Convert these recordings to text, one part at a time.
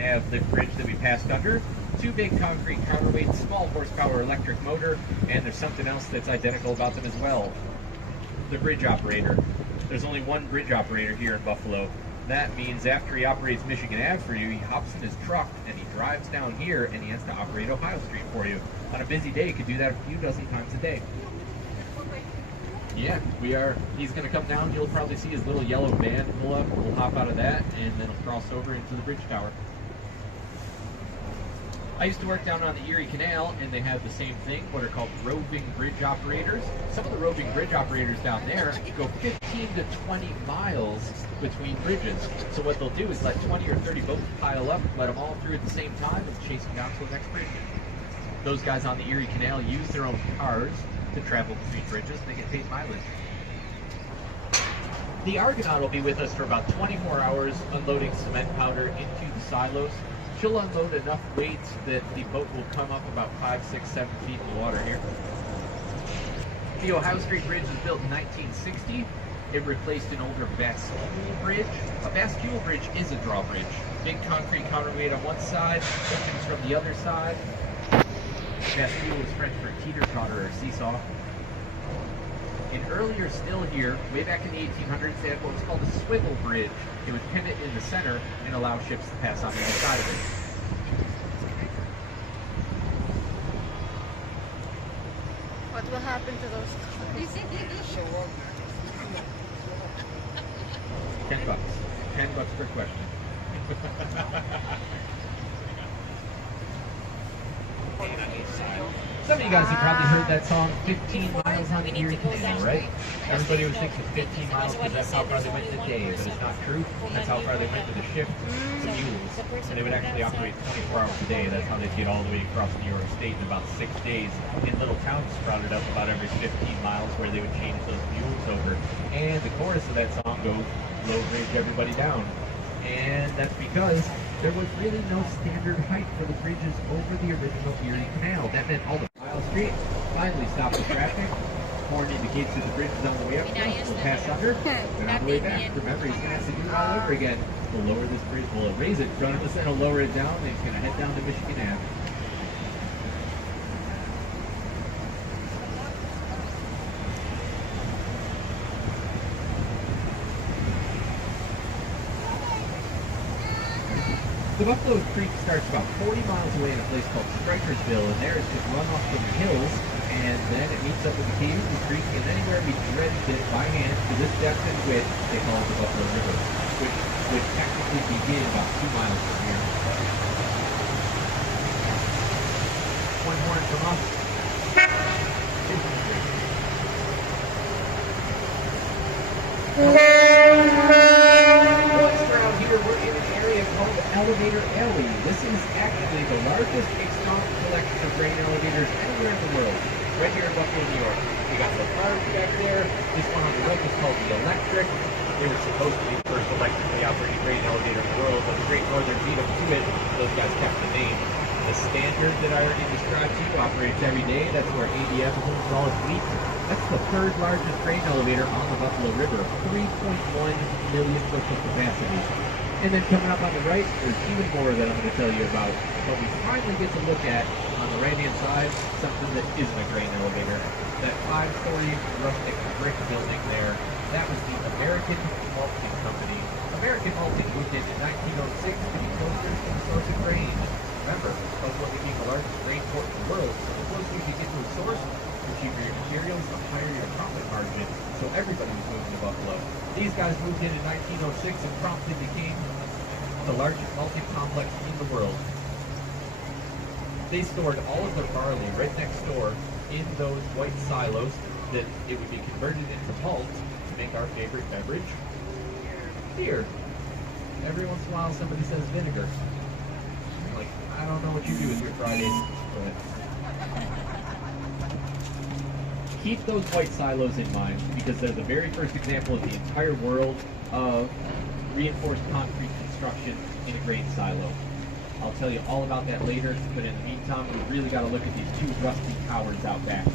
Michigan Ave lift bridge that we passed under. Two big concrete counterweights, small horsepower electric motor, and there's something else that's identical about them as well. The bridge operator. There's only one bridge operator here in Buffalo. That means after he operates Michigan Ave for you, he hops in his truck and he drives down here and he has to operate Ohio Street for you. On a busy day, he could do that a few dozen times a day. Yeah, he's going to come down. You'll probably see his little yellow van pull up. We'll hop out of that and then he'll cross over into the bridge tower. I used to work down on the Erie Canal, and they have the same thing, what are called roving bridge operators. Some of the roving bridge operators down there go 15 to 20 miles between bridges. So what they'll do is let 20 or 30 boats pile up, let them all through at the same time, and chase them down to the next bridge. Those guys on the Erie Canal use their own cars to travel between bridges. They get paid mileage. The Argonaut will be with us for about 24 hours, unloading cement powder into the silos. She'll unload enough weight that the boat will come up about 5, 6, 7 feet in the water here. The Ohio Street Bridge was built in 1960. It replaced an older bascule bridge. A bascule bridge is a drawbridge. Big concrete counterweight on one side, engines from the other side. Bascule is French for teeter-totter or seesaw. And earlier still here, way back in the 1800s, they had what was called a swivel bridge. It would pivot in the center and allow ships to pass on the other side of it. What will happen to those cars? $10. $10 per question. Some of you guys have probably heard that song, 15 miles on the Erie Canal, right? Everybody was thinking 15 miles because that's how far they went in a day, but it's not true. That's how far they went with the shift, the mules. And they would actually operate 24 hours a day. That's how they'd get all the way across New York State in about 6 days. In little towns sprouted up about every 15 miles where they would change those mules over. And the chorus of that song goes, low bridge everybody down. And that's because there was really no standard height for the bridges over the original Erie Canal. That meant all the Ohio Street finally stopped the traffic. Horn indicates that the bridge is on the way up. We'll pass under, and on the way back. Remember, he's going to have to do it all over again. We'll lower this bridge, we'll raise it in front of us, and we'll lower it down, and he's going to head down to Michigan Ave. The Buffalo Creek starts about 40 miles away in a place called Strikersville, and there it's just run off from the hills, and then it meets up with the Kansas Creek, and anywhere we dredged it by hand to this depth and width, they call it the Buffalo River, which would technically begin about 2 miles from here. One horn from us. We're in an area called Elevator Alley. This is actually the largest extant collection of grain elevators anywhere in the world. Right here in Buffalo, New York. We got the large back there. This one on the left is called the Electric. They were supposed to be the first electrically operated grain elevator in the world, but the Great Northern beat them to it. Those guys kept the name. The Standard that I already described to you operates every day. That's where ADF is in all its fleet. That's the third largest grain elevator on the Buffalo River. 3.1 million foot of capacity. And then coming up on the right, there's even more that I'm going to tell you about. But we finally get to look at, on the right-hand side, something that isn't a grain elevator. That 5-story rustic brick building there, that was the American Malting Company. American Malting moved in 1906 to be closer to the source of grain. Remember, Buffalo became the largest grain port in the world, so the closer you get to a source, the cheaper your materials, the higher your profit margin. So everybody was moving to Buffalo. These guys moved in 1906 and promptly became the largest malting complex in the world. They stored all of their barley right next door in those white silos that it would be converted into malt to make our favorite beverage, beer. Every once in a while somebody says vinegar. Like, I don't know what you do with your Fridays, but keep those white silos in mind because they're the very first example of the entire world of reinforced concrete construction in a grain silo. I'll tell you all about that later, but in the meantime, we've really got to look at these two rusty towers out back.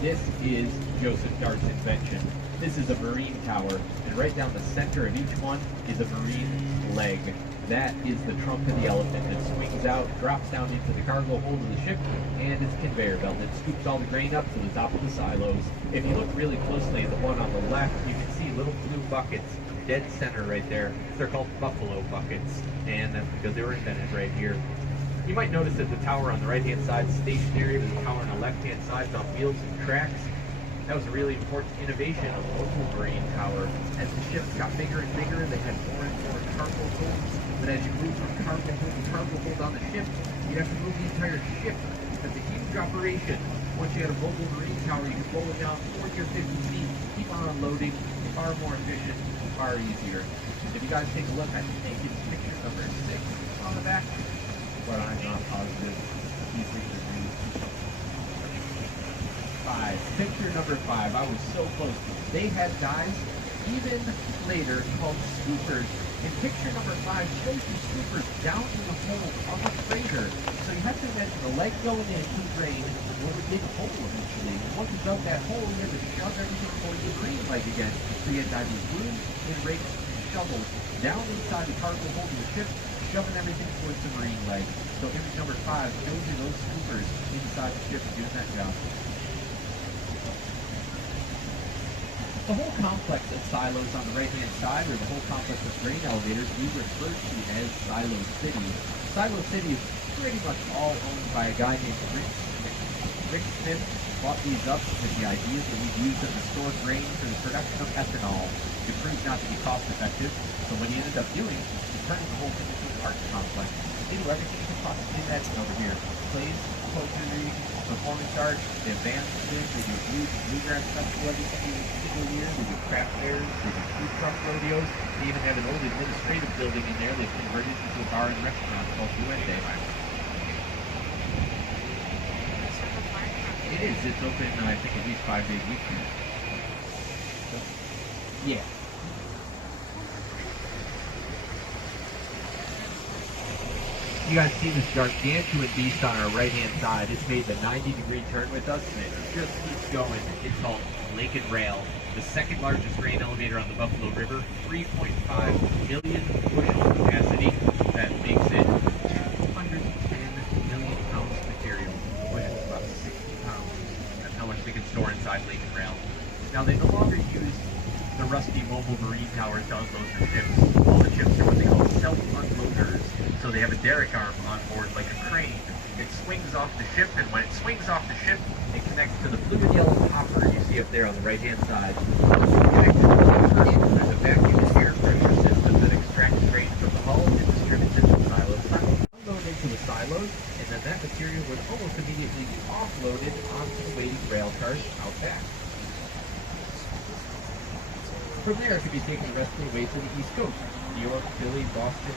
This is Joseph Dart's invention. This is a marine tower, and right down the center of each one is a marine leg. That is the trunk of the elephant that swings out, drops down into the cargo hold of the ship, and its conveyor belt that scoops all the grain up to the top of the silos. If you look really closely, the one on the left, you can see little blue buckets dead center right there. They're called buffalo buckets, and that's because they were invented right here. You might notice that the tower on the right-hand side is stationary, but the tower on the left-hand side is on wheels and tracks. That was a really important innovation of the local marine tower. As the ships got bigger and bigger, they had more and more cargo holds. But as you move from cargo hold to cargo hold on the ship, you'd have to move the entire ship. That's a huge operation. Once you had a mobile marine tower, you could roll it down 40 or 50 feet, keep on unloading, far more efficient, far easier. If you guys take a look, I think it's picture number 6 on the back, but I'm not positive. Easily read. 5. Picture number 5. I was so close. They had guys, even later, called scoopers. And picture number 5 shows the scoopers down in the hole of a freighter. So you have to imagine the leg going in to drain over a big hole eventually. And once you dug that hole, you had to shove everything for the green leg again. So you had diving brooms and rakes and shovels down inside the cargo hold of the ship, shoving everything towards the marine leg. So image number 5 shows you those scoopers inside the ship doing that job. The whole complex of silos on the right-hand side, or the whole complex of grain elevators, we refer to as Silo City. Silo City is pretty much all owned by a guy named Rick Smith. Rick Smith bought these up with the ideas that we'd use them to store grain for the production of ethanol. It proved not to be cost-effective, so what he ended up doing is turning the whole thing into an art complex. They do everything you can possibly imagine over here. Plays, poetry, performance art, they have bands, they do bluegrass festival every single year, they do craft fairs, they do food truck rodeos, they even have an old administrative building in there they've converted into a bar and restaurant called Duende. It is, it's open I think at least 5 days a week. So, yeah. You guys see this gargantuan beast on our right-hand side. It's made the 90-degree turn with us, and it just keeps going. It's called Lake and Rail, the second largest grain elevator on the Buffalo River, 3.5 million bushel capacity. That makes it 210 million pounds of material. Bushel is about 60 pounds. That's how much we can store inside Lake and Rail. Now, they no longer use the rusty mobile marine towers to unload the ships. All the ships are what they call self-unloaders. So they have a derrick arm on board like a crane. It swings off the ship, and when it swings off the ship, it connects to the fluid yellow hopper you see up there on the right-hand side. Once you connect to the hopper, there's a vacuum air pressure system that extracts grain from the hull and distributes it to the silos. Silos unload into the silos, and then that material would almost immediately be offloaded onto the waiting rail cars out back. From there, it could be taken the rest of the way to the East Coast. New York, Philly, Boston,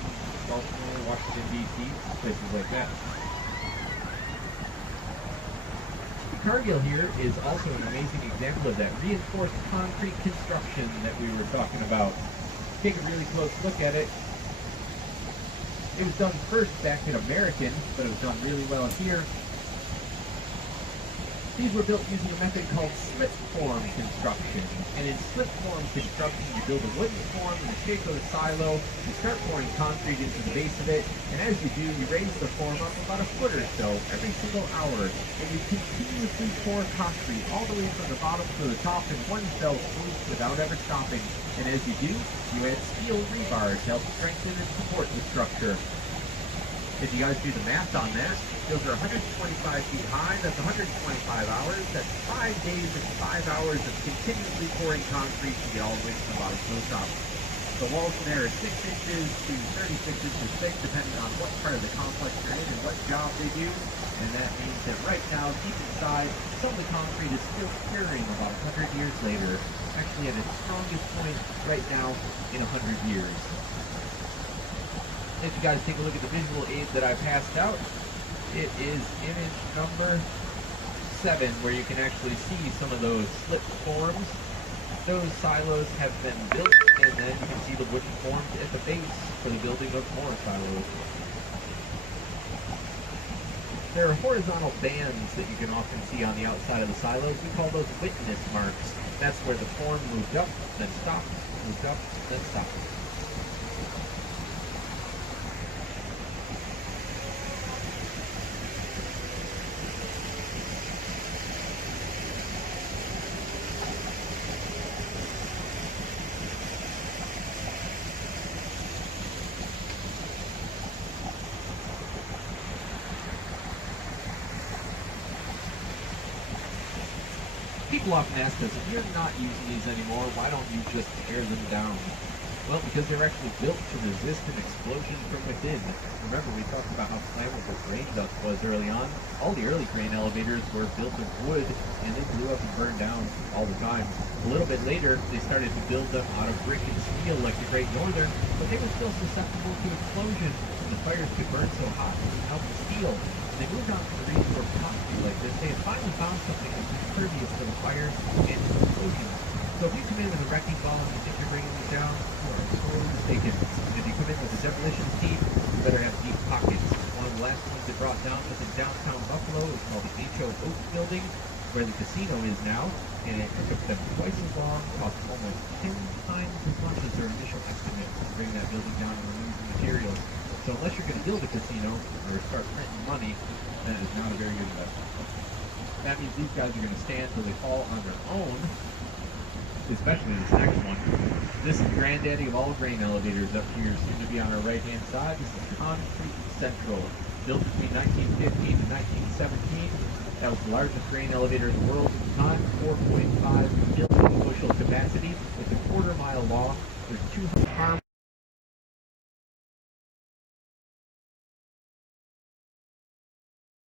Baltimore, Washington, D.C., places like that. Cargill here is also an amazing example of that reinforced concrete construction that we were talking about. Take a really close look at it. It was done first back in American, but it was done really well here. These were built using a method called slip form construction. And in slip form construction, you build a wooden form in the shape of a silo, you start pouring concrete into the base of it, and as you do, you raise the form up about a foot or so every single hour. And you continuously pour concrete all the way from the bottom to the top in one fell swoop without ever stopping. And as you do, you add steel rebar to help strengthen and support the structure. If you guys do the math on that, those are 125 feet high, that's 125 hours, that's 5 days and 5 hours of continuously pouring concrete to get all the way from the bottom to the top. The walls in there are 6 inches to 36 inches thick, depending on what part of the complex you're in and what job they do. And that means that right now, deep inside, some of the concrete is still curing about 100 years later, actually at its strongest point right now in 100 years. If you guys take a look at the visual aid that I passed out, it is image number 7, where you can actually see some of those slip forms. Those silos have been built, and then you can see the wooden forms at the base for the building of more silos. There are horizontal bands that you can often see on the outside of the silos. We call those witness marks. That's where the form moved up, then stopped, moved up, then stopped. People often ask us, if you're not using these anymore, why don't you just tear them down? Well, because they're actually built to resist an explosion from within. Remember, we talked about how flammable grain dust was early on. All the early grain elevators were built of wood, and they blew up and burned down all the time. A little bit later, they started to build them out of brick and steel like the Great Northern, but they were still susceptible to explosion, and the fires could burn so hot it would melt the steel. And they moved on to the reason for concrete like this. They had finally found something that was impervious to the fires and to explosions. So if you come in with a wrecking ball and you think you're bringing these down, you are totally mistaken. And if you come in with a demolition team, you better have deep pockets. One of the last ones they brought down was in downtown Buffalo. It's called the H.O. Oaks building, where the casino is now. And it took them twice as long, cost almost 10 times as much as their initial estimate to bring that building down and remove the materials. So unless you're going to build a casino or start printing money, that is not a very good investment. That means these guys are going to stand till they fall on their own, especially this next one. This is the granddaddy of all grain elevators up here, soon to be on our right-hand side. This is Concrete Central, built between 1915 and 1917. That was the largest grain elevator in the world at the time, 4.5 million bushel capacity. It's a quarter-mile long. There's 200